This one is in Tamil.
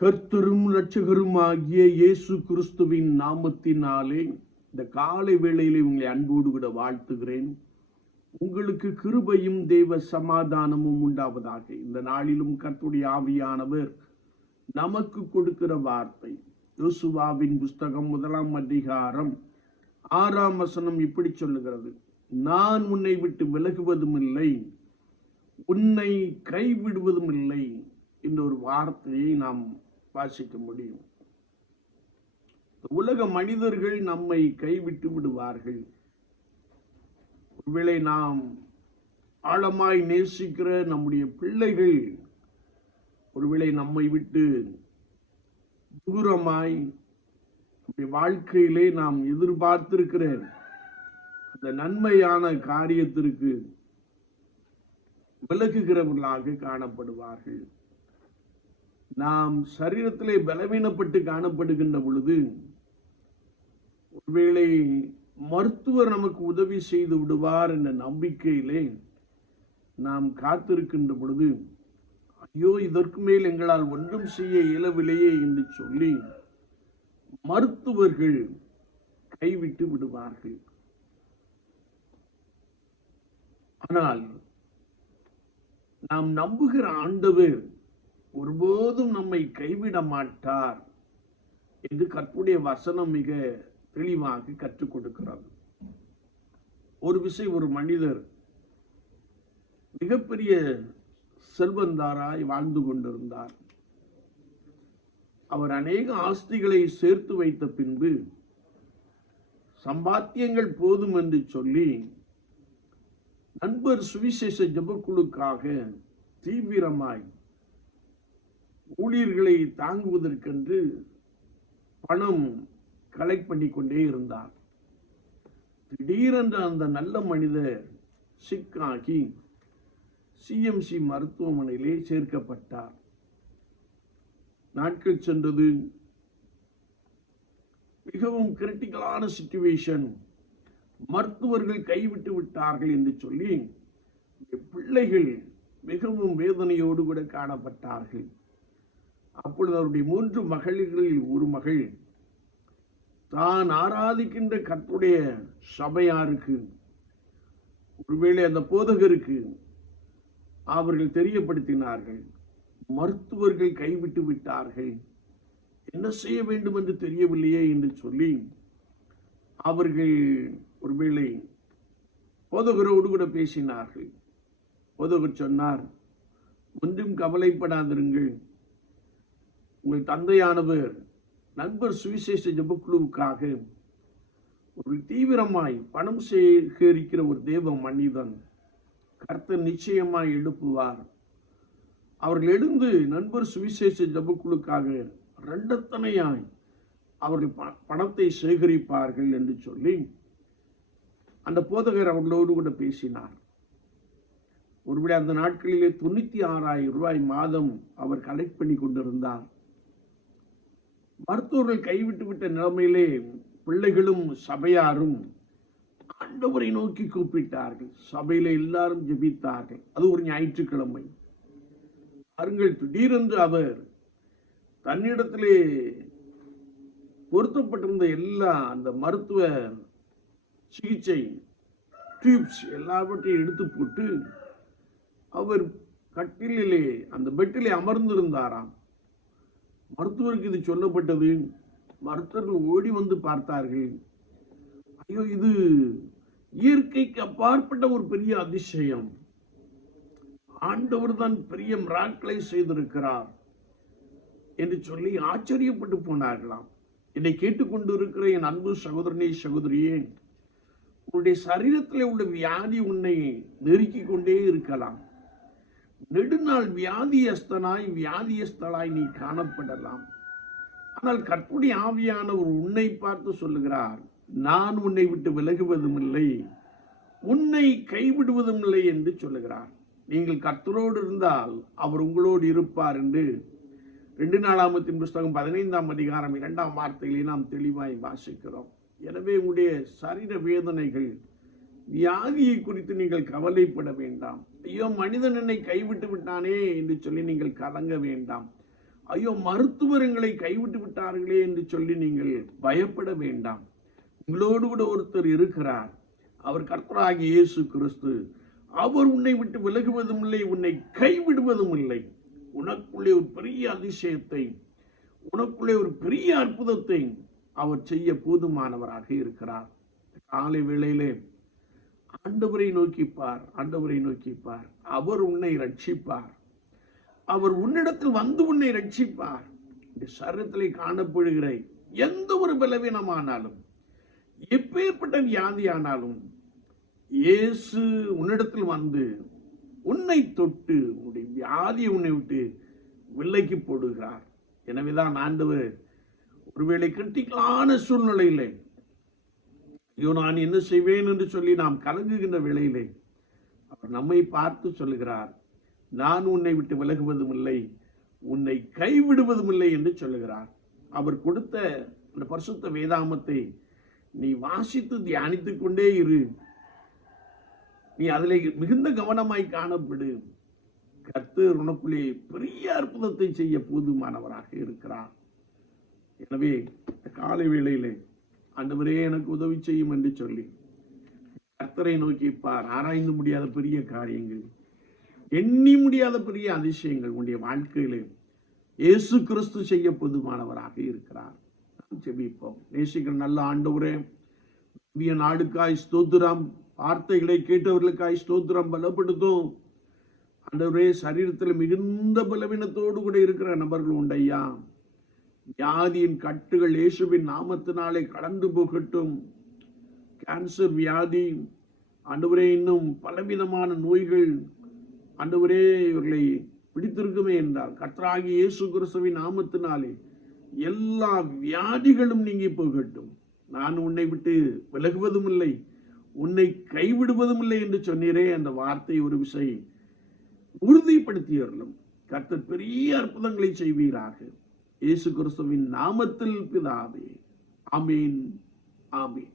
கர்த்தரும் இரட்சகருமாகிய இயேசு கிறிஸ்துவின் நாமத்தினாலே இந்த காலை வேளையிலே உங்களை அன்போடு கூட வாழ்த்துகிறேன். உங்களுக்கு கிருபையும் தேவ சமாதானமும் உண்டாவதாக. இந்த நாளிலும் கர்த்தருடைய ஆவியானவர் நமக்கு கொடுக்கிற வார்த்தை யோசுவாவின் புஸ்தகம் 1 அதிகாரம் 6 வசனம் இப்படி சொல்லுகிறது: நான் உன்னை விட்டு விலகுவதும் இல்லை, உன்னை கைவிடுவதும் இல்லை என்ற ஒரு வார்த்தையை நாம் வாசிக்க முடியும். உலக மனிதர்கள் நம்மை கைவிட்டு விடுவார்கள். ஒருவேளை நாம் ஆழமாய் நேசிக்கிற நம்முடைய பிள்ளைகள் ஒருவேளை நம்மை விட்டு தூரமாய் நம்முடைய வாழ்க்கையிலே நாம் எதிர்பார்த்திருக்கிற அந்த நன்மையான காரியத்திற்கு விலகுகிறவர்களாக காணப்படுவார்கள். நாம் சரீரத்திலே பலவீனப்பட்டு காணப்படுகின்ற பொழுது ஒருவேளை மருத்துவர் நமக்கு உதவி செய்து விடுவார் என்ற நம்பிக்கையிலே நாம் காத்திருக்கின்ற பொழுது, ஐயோ இதற்கு மேல் எங்களால் ஒன்றும் செய்ய இயலவில்லையே என்று சொல்லி மருத்துவர்கள் கைவிட்டு விடுவார்கள். ஆனால் நாம் நம்புகிற ஆண்டவர் ஒருபோதும் நம்மை கைவிட மாட்டார் என்று கர்த்தருடைய வசனம் மிக தெளிவாக கற்றுக் கொடுக்கிறது. ஒரு மனிதர் மிகப்பெரிய செல்வந்தாராய் வாழ்ந்து கொண்டிருந்தார். அவர் அநேக ஆஸ்திகளை சேர்த்து வைத்த பின்பு சம்பாத்தியங்கள் போதும் என்று சொல்லி நண்பர் சுவிசேஷ ஜெபக்குழுக்காக தீவிரமாய் ஊழியர்களை தாங்குவதற்கென்று பணம் கலெக்ட் பண்ணி கொண்டே இருந்தார். திடீரென்று அந்த நல்ல மனிதர் சிக்காகி சிஎம்சி மருத்துவமனையிலே சேர்க்கப்பட்டார். நாட்கள் சென்றது. மிகவும் கிரிட்டிக்கலான சிச்சுவேஷன். மருத்துவர்கள் கைவிட்டு விட்டார்கள் என்று சொல்லி பிள்ளைகள் மிகவும் வேதனையோடு கூட காணப்பட்டார்கள். அப்பொழுது அவருடைய 3 மகளிர்களில் ஒரு மகள் தான் ஆராதிக்கின்ற கர்த்தருடைய சபையாருக்கு, ஒருவேளை அந்த போதகருக்கு அவர்கள் தெரியப்படுத்தினார்கள், மருத்துவர்கள் கைவிட்டு விட்டார்கள், என்ன செய்ய வேண்டும் என்று தெரியவில்லையே என்று சொல்லி அவர்கள் ஒருவேளை போதகரோடு கூட பேசினார்கள். போதகர் சொன்னார், ஒன்றும் கவலைப்படாதிருங்கள், உங்கள் தந்தையானவர் நண்பர் சுவிசேஷ ஜெபக்குழுவுக்காக ஒரு தீவிரமாய் பணம் சேகரிக்கிற ஒரு தேவ மனிதன் கர்த்தர் நிச்சயமாய் எழுப்புவார். அவர்கள் எழுந்து நண்பர் சுவிசேஷ ஜெபக்குழுக்காக இரண்டத்தனையாய் அவர்கள் பணத்தை சேகரிப்பார்கள் என்று சொல்லி அந்த போதகர் அவர்களோடு கூட பேசினார். ஒருவேளை அந்த நாட்களிலே 96,000 ரூபாய் மாதம் அவர் கலெக்ட் பண்ணி கொண்டிருந்தார். மருத்துவர்கள் கைவிட்டு விட்ட நிலைமையிலே பிள்ளைகளும் சபையாரும் ஆண்டவரை நோக்கி கூப்பிட்டார்கள். சபையில எல்லாரும் ஜெபித்தார்கள். அது ஒரு ஞாயிற்றுக்கிழமை. பாருங்கள், திடீரென்று அவர் தன்னிடத்திலே பொருத்தப்பட்டிருந்த எல்லா அந்த மருத்துவ சிகிச்சை டியூப்ஸ் எல்லாவற்றையும் எடுத்து போட்டு அவர் கட்டிலே அந்த பெட்டிலே அமர்ந்திருந்தாராம். மருத்துவருக்கு இது சொல்லப்பட்டது. மருத்துவர்கள் ஓடி வந்து பார்த்தார்கள். ஐயோ, இது இயற்கைக்கு அப்பாற்பட்ட ஒரு பெரிய அதிசயம். ஆண்டவர் தான் பெரிய மிராக்கிளை செய்திருக்கிறார் என்று சொல்லி ஆச்சரியப்பட்டு போனார்களாம். என்னை கேட்டுக்கொண்டு இருக்கிற என் அன்பு சகோதரனே, சகோதரியே, உன்னுடைய சரீரத்தில் உள்ள வியாதி உன்னை நெருக்கிக் கொண்டே இருக்கலாம். நெடுநாள் வியாதியஸ்தலாய் நீ காணப்படலாம். ஆனால் கர்த்தருடைய ஆவியானவர் உன்னை பார்த்து சொல்லுகிறார், நான் உன்னை விட்டு விலகுவதும் இல்லை, உன்னை கைவிடுவதும் இல்லை என்று சொல்லுகிறார். நீங்கள் கர்த்தரோடு இருந்தால் அவர் உங்களோடு இருப்பார் என்று 2 நாளாகமத்தின் புஸ்தகம் 15 அதிகாரம் 2 வார்த்தைகளை நாம் தெளிவாய் வாசிக்கிறோம். எனவே உங்களுடைய சரீர வேதனைகள், வியாதியை குறித்து நீங்கள் கவலைப்பட வேண்டாம். ஐயோ, மனிதன் என்னை கைவிட்டு விட்டானே என்று சொல்லி நீங்கள் கலங்க வேண்டாம். ஐயோ மருத்துவர் எங்களை கைவிட்டு விட்டார்களே என்று சொல்லி நீங்கள் பயப்பட வேண்டாம். உங்களோடு கூட ஒருத்தர் இருக்கிறார். அவர் கர்த்தராகிய இயேசு கிறிஸ்து. அவர் உன்னை விட்டு விலகுவதும் இல்லை, உன்னை கைவிடுவதும் இல்லை. உனக்குள்ளே ஒரு பெரிய அதிசயத்தை, உனக்குள்ளே ஒரு பெரிய அற்புதத்தை அவர் செய்ய போதுமானவராக இருக்கிறார். காலை வேளையிலே ஆண்டவரை நோக்கிப்பார், ஆண்டவரை நோக்கிப்பார். அவர் உன்னை ரட்சிப்பார். அவர் உன்னிடத்தில் வந்து உன்னை ரட்சிப்பார். இந்த சரீரத்திலே காணப்படுகிற எந்த ஒரு பலவீனமானாலும், எப்பேற்பட்ட வியாதியானாலும், இயேசு உன்னிடத்தில் வந்து உன்னை தொட்டு உன்னுடைய வியாதியை உன்னை விட்டு விலைக்கு போடுகிறார். எனவேதான் ஆண்டவர் ஒருவேளை கிரிட்டிக்கலான சூழ்நிலையிலே ஐயோ நான் என்ன செய்வேன் என்று சொல்லி நாம் கலங்குகின்ற வேளையிலே அவர் நம்மை பார்த்து சொல்லுகிறார், நான் உன்னை விட்டு விலகுவதும் இல்லை, உன்னை கைவிடுவதும் இல்லை என்று சொல்லுகிறார். அவர் கொடுத்த அந்த பரிசுத்த வேதாமத்தை நீ வாசித்து தியானித்துக் கொண்டே இரு. நீ அதிலே மிகுந்த கவனமாய் காணப்படு. கர்த்தர் உனக்குள்ளே பெரிய அற்புதத்தை செய்ய போதுமானவராக இருக்கிறார். எனவே காலை வேளையிலே ஆண்டவரே எனக்கு உதவி செய்யும் என்று சொல்லி கர்த்தரை நோக்கி பார். ஆராய்ந்து முடியாத பெரிய காரியங்கள், எண்ணி முடியாத பெரிய அதிசயங்கள் உன்னுடைய வாழ்க்கையிலே இயேசு கிறிஸ்து செய்ய போதுமானவராக இருக்கிறார். ஜெபிப்போம். நேசிக்கிற நல்ல ஆண்டவரே, புதிய நாடுக்காய் ஸ்தோத்திரம். வார்த்தைகளை கேட்டவர்களுக்காய் ஸ்தோத்திரம். பலப்படுத்தும் ஆண்டவரே. சரீரத்தில் மிகுந்த பலவீனத்தோடு கூட இருக்கிற நபர்கள் உண்டு ஐயா. வியாதியின் கட்டுகள் இயேசுவின் நாமத்தினாலே கடந்து போகட்டும். கேன்சர் வியாதி ஆண்டவரே, இன்னும் பலவிதமான நோய்கள் ஆண்டவரே இவர்களை பிடித்திருக்குமே என்றால் கர்த்தராகிய இயேசு கிறிஸ்துவின் நாமத்தினாலே எல்லா வியாதிகளும் நீங்கி போகட்டும். நான் உன்னை விட்டு விலகுவதும் இல்லை, உன்னை கைவிடுவதும் இல்லை என்று சொன்னீரே, அந்த வார்த்தை ஒரு விஷயம் உறுதிப்படுத்தியவர்களும் கர்த்தர் பெரிய அற்புதங்களை செய்வீராக. இயேசு கிறிஸ்துவின் நாமத்தில் பிதாவே, ஆமீன், ஆமீன்.